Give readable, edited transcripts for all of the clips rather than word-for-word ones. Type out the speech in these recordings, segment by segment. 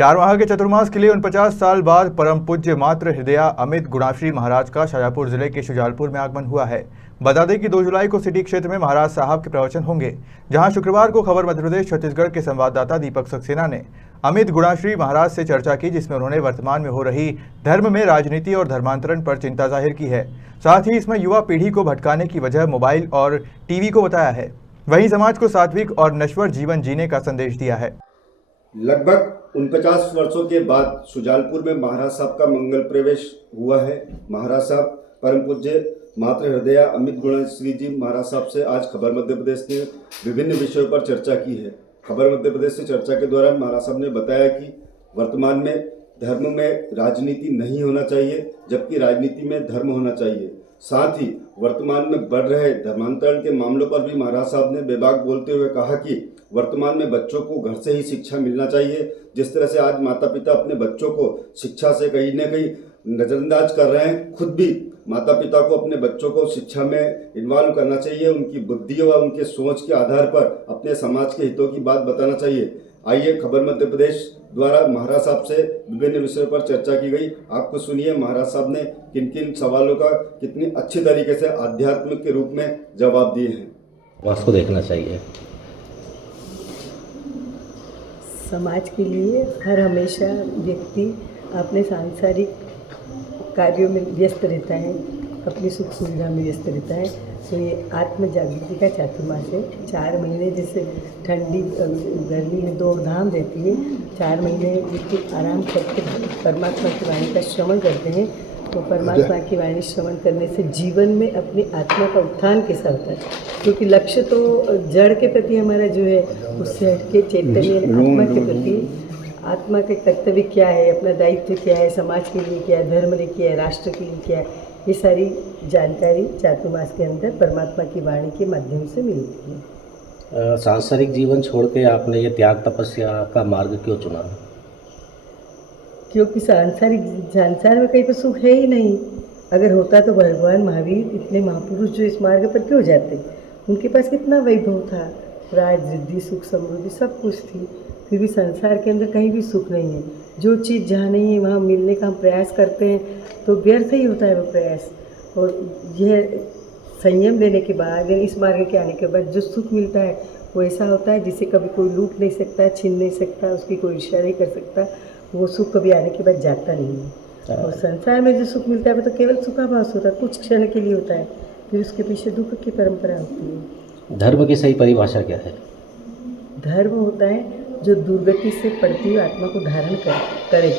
4 माह के चतुर्मास के लिए 49 साल बाद परम पूज्य मातृ हृदया अमित गुणाश्री महाराज का शाजापुर जिले के शुजालपुर में आगमन हुआ है। बता दें कि 2 जुलाई को सिटी क्षेत्र में महाराज साहब के प्रवचन होंगे, जहां शुक्रवार को खबर मध्य प्रदेश छत्तीसगढ़ के संवाददाता दीपक सक्सेना ने अमित गुणाश्री महाराज से चर्चा की, जिसमें उन्होंने वर्तमान में हो रही धर्म में राजनीति और धर्मांतरण पर चिंता जाहिर की है। साथ ही इसमें युवा पीढ़ी को भटकाने की वजह मोबाइल और टीवी को बताया है। वहीं समाज को सात्विक और नश्वर जीवन जीने का संदेश दिया है। लगभग 49 वर्षों के बाद शुजालपुर में महाराज साहब का मंगल प्रवेश हुआ है। महाराज साहब परम पूज्य मातृ हृदया अमित गुणाश्री जी महाराज साहब से आज खबर मध्य प्रदेश ने विभिन्न विषयों पर चर्चा की है। खबर मध्य प्रदेश से चर्चा के दौरान महाराज साहब ने बताया कि वर्तमान में धर्म में राजनीति नहीं होना चाहिए, जबकि राजनीति में धर्म होना चाहिए। साथ ही वर्तमान में बढ़ रहे धर्मांतरण के मामलों पर भी महाराज साहब ने बेबाक बोलते हुए कहा कि वर्तमान में बच्चों को घर से ही शिक्षा मिलना चाहिए। जिस तरह से आज माता पिता अपने बच्चों को शिक्षा से कहीं न कहीं नज़रअंदाज कर रहे हैं, खुद भी माता पिता को अपने बच्चों को शिक्षा में इन्वॉल्व करना चाहिए। उनकी बुद्धि व उनके सोच के आधार पर अपने समाज के हितों की बात बताना चाहिए। आइए खबर मध्य प्रदेश द्वारा महाराज साहब से विभिन्न विषयों पर चर्चा की गई। आपको सुनिए महाराज साहब ने किन किन सवालों का कितनी अच्छी तरीके से आध्यात्मिक के रूप में जवाब दिए हैं। उसको देखना चाहिए। समाज के लिए हर हमेशा व्यक्ति अपने सांसारिक कार्यों में व्यस्त रहता है, अपनी सुख सुविधा में व्यस्त रहता है। तो ये आत्म जागृति का चातुर्मास है। 4 महीने जैसे ठंडी गर्मी में दौड़-धाम रहती है, 4 महीने बिल्कुल आराम करके परमात्मा की वाणी का श्रवण करते हैं। तो परमात्मा की वाणी श्रवण करने से जीवन में अपनी आत्मा का उत्थान कैसा होता है, क्योंकि लक्ष्य तो जड़ के प्रति हमारा जो है उससे हटके चैतन्य आत्मा के प्रति, आत्मा के कर्तव्य क्या है, अपना दायित्व क्या है, समाज के लिए क्या है, धर्म के लिए क्या है, राष्ट्र के लिए क्या है, ये सारी जानकारी चातुर्मास के अंदर परमात्मा की वाणी के माध्यम से मिलती है। सांसारिक जीवन छोड़ के आपने ये त्याग तपस्या का मार्ग क्यों चुना? क्योंकि संसार में कहीं पर सुख है ही नहीं। अगर होता तो भगवान महावीर इतने महापुरुष जो इस मार्ग पर क्यों जाते? उनके पास कितना वैभव था, राज रिद्धि सुख समृद्धि सब कुछ थी, फिर भी संसार के अंदर कहीं भी सुख नहीं है। जो चीज़ जहाँ नहीं है वहाँ मिलने का हम प्रयास करते हैं तो व्यर्थ ही होता है वो प्रयास। और यह संयम लेने के बाद, इस मार्ग के आने के बाद जो सुख मिलता है वो ऐसा होता है जिसे कभी कोई लूट नहीं सकता, छीन नहीं सकता, उसकी कोई इशारा नहीं कर सकता। वो सुख कभी आने के बाद जाता नहीं है। और संसार में जो सुख मिलता है वो तो केवल सुखाभास होता है, कुछ क्षण के लिए होता है, फिर उसके पीछे दुख की परंपरा होती है। धर्म की सही परिभाषा क्या है? धर्म होता है जो दुर्गति से पड़ती हुई आत्मा को धारण करे।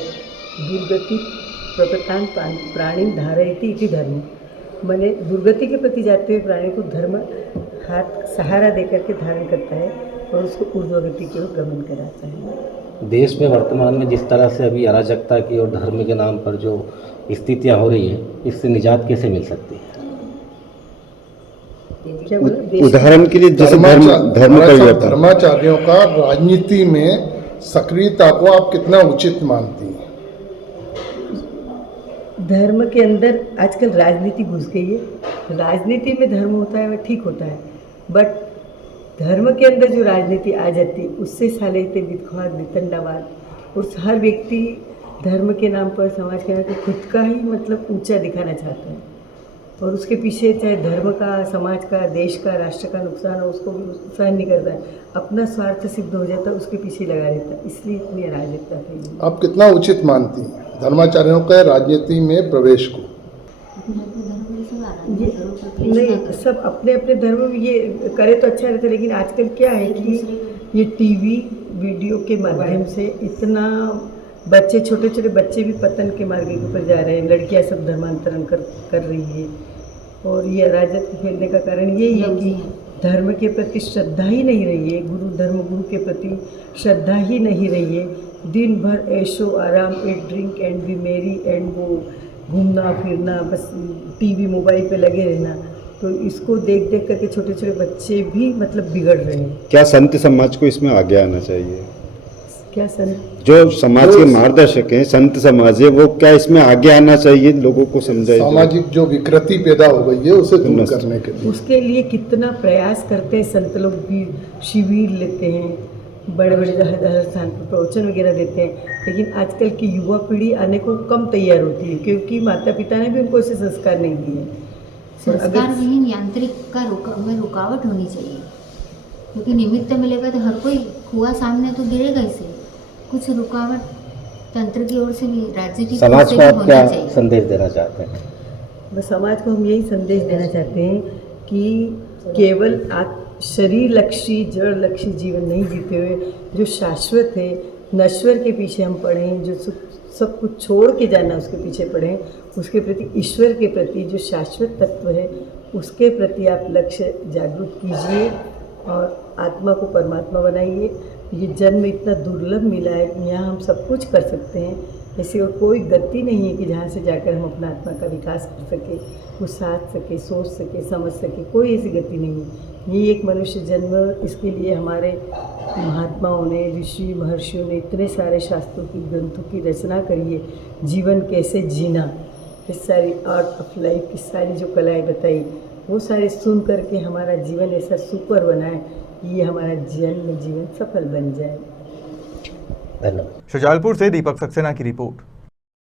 दुर्गति प्रपतान प्राणी धारयति इति धर्म, माने दुर्गति के प्रति जाते हुए प्राणी को धर्म हाथ सहारा देकर के धारण करता है और उसको ऊर्ध्वगति की ओर गमन कराता है। देश में वर्तमान में जिस तरह से अभी अराजकता की और धर्म के नाम पर जो स्थितियाँ हो रही है, इससे निजात कैसे मिल सकती है? उदाहरण के लिए जैसे धर्माचार्यों का राजनीति में सक्रियता को आप कितना उचित मानती हैं? धर्म के अंदर आजकल राजनीति घुस गई है। राजनीति में धर्म होता है वह ठीक होता है, बट धर्म के अंदर जो राजनीति आ जाती उससे सालेते विधवाद वितंडावाद, और हर व्यक्ति धर्म के नाम पर, समाज के नाम पर खुद का ही मतलब ऊंचा दिखाना चाहता है और उसके पीछे चाहे धर्म का, समाज का, देश का, राष्ट्र का नुकसान हो उसको भी सहन नहीं करता है। अपना स्वार्थ सिद्ध हो जाता है, उसके पीछे लगा रहता है, इसलिए इतनी अराजकता फैली। आप कितना उचित मानती हैं धर्माचार्यों का राजनीति में प्रवेश को? ये नहीं, सब अपने अपने धर्म में ये करे तो अच्छा रहता है, लेकिन आजकल क्या है कि ये टीवी वीडियो के माध्यम से इतना बच्चे, छोटे छोटे बच्चे भी पतन के मार्ग के ऊपर जा रहे हैं। लड़कियां सब धर्मांतरण कर रही है और ये अराजकता फैलने का कारण यही है कि धर्म के प्रति श्रद्धा ही नहीं रही है, गुरु के प्रति श्रद्धा ही नहीं रही है। दिन भर ऐशो आराम, एट ड्रिंक एंड बी मेरी एंड वो घूमना फिरना, बस टीवी मोबाइल पे लगे रहना, तो इसको देख देख करके छोटे छोटे बच्चे भी मतलब बिगड़ रहे हैं। क्या संत समाज को इसमें आगे आना चाहिए? क्या संत, जो समाज के मार्गदर्शक हैं, संत समाज है, वो क्या इसमें आगे आना चाहिए, लोगों को समझाइए? सामाजिक जो विकृति पैदा हो गई है उसे दूर करने के लिए उसके लिए कितना प्रयास करते हैं संत लोग भी, शिविर लेते हैं बड़े बड़े हर स्थान पर प्रवचन वगैरह देते हैं, लेकिन आजकल की युवा पीढ़ी आने को कम तैयार होती है क्योंकि माता पिता ने भी उनको ऐसे संस्कार नहीं दिए। संस्कार विहीन यांत्रिक का में रुकावट होनी चाहिए, क्योंकि निमित्त मिलेगा तो हर कोई कुआं सामने तो गिरेगा ही से। कुछ रुकावट तंत्र की ओर से भी, राज्य की ओर समाज से को भी आप होना क्या चाहिए। संदेश देना चाहते हैं? बस समाज को हम यही संदेश देना चाहते हैं कि केवल शरीर लक्षी जड़ लक्षी जीवन नहीं जीते हुए जो शाश्वत है, नश्वर के पीछे हम पढ़ें, जो सब कुछ छोड़ के जाना उसके पीछे पढ़ें, उसके प्रति ईश्वर के प्रति जो शाश्वत तत्व है उसके प्रति आप लक्ष्य जागरूक कीजिए और आत्मा को परमात्मा बनाइए। ये जन्म इतना दुर्लभ मिला है कि यहाँ हम सब कुछ कर सकते हैं, ऐसी और कोई गति नहीं है कि जहाँ से जाकर हम अपना आत्मा का विकास कर सके, कुछ साध सके, सोच सके, समझ सके, कोई ऐसी गति नहीं है। ये एक मनुष्य जन्म, इसके लिए हमारे महात्माओं ने, ऋषि महर्षियों ने इतने सारे शास्त्रों की ग्रंथों की रचना करी है। जीवन कैसे जीना, इस सारी आर्ट ऑफ लाइफ की सारी जो कलाएँ बताई, वो सारे सुन करके हमारा जीवन ऐसा सुपर बनाए कि ये हमारा जन्म जीवन सफल बन जाए। धन्यवाद। शुजालपुर से दीपक सक्सेना की रिपोर्ट।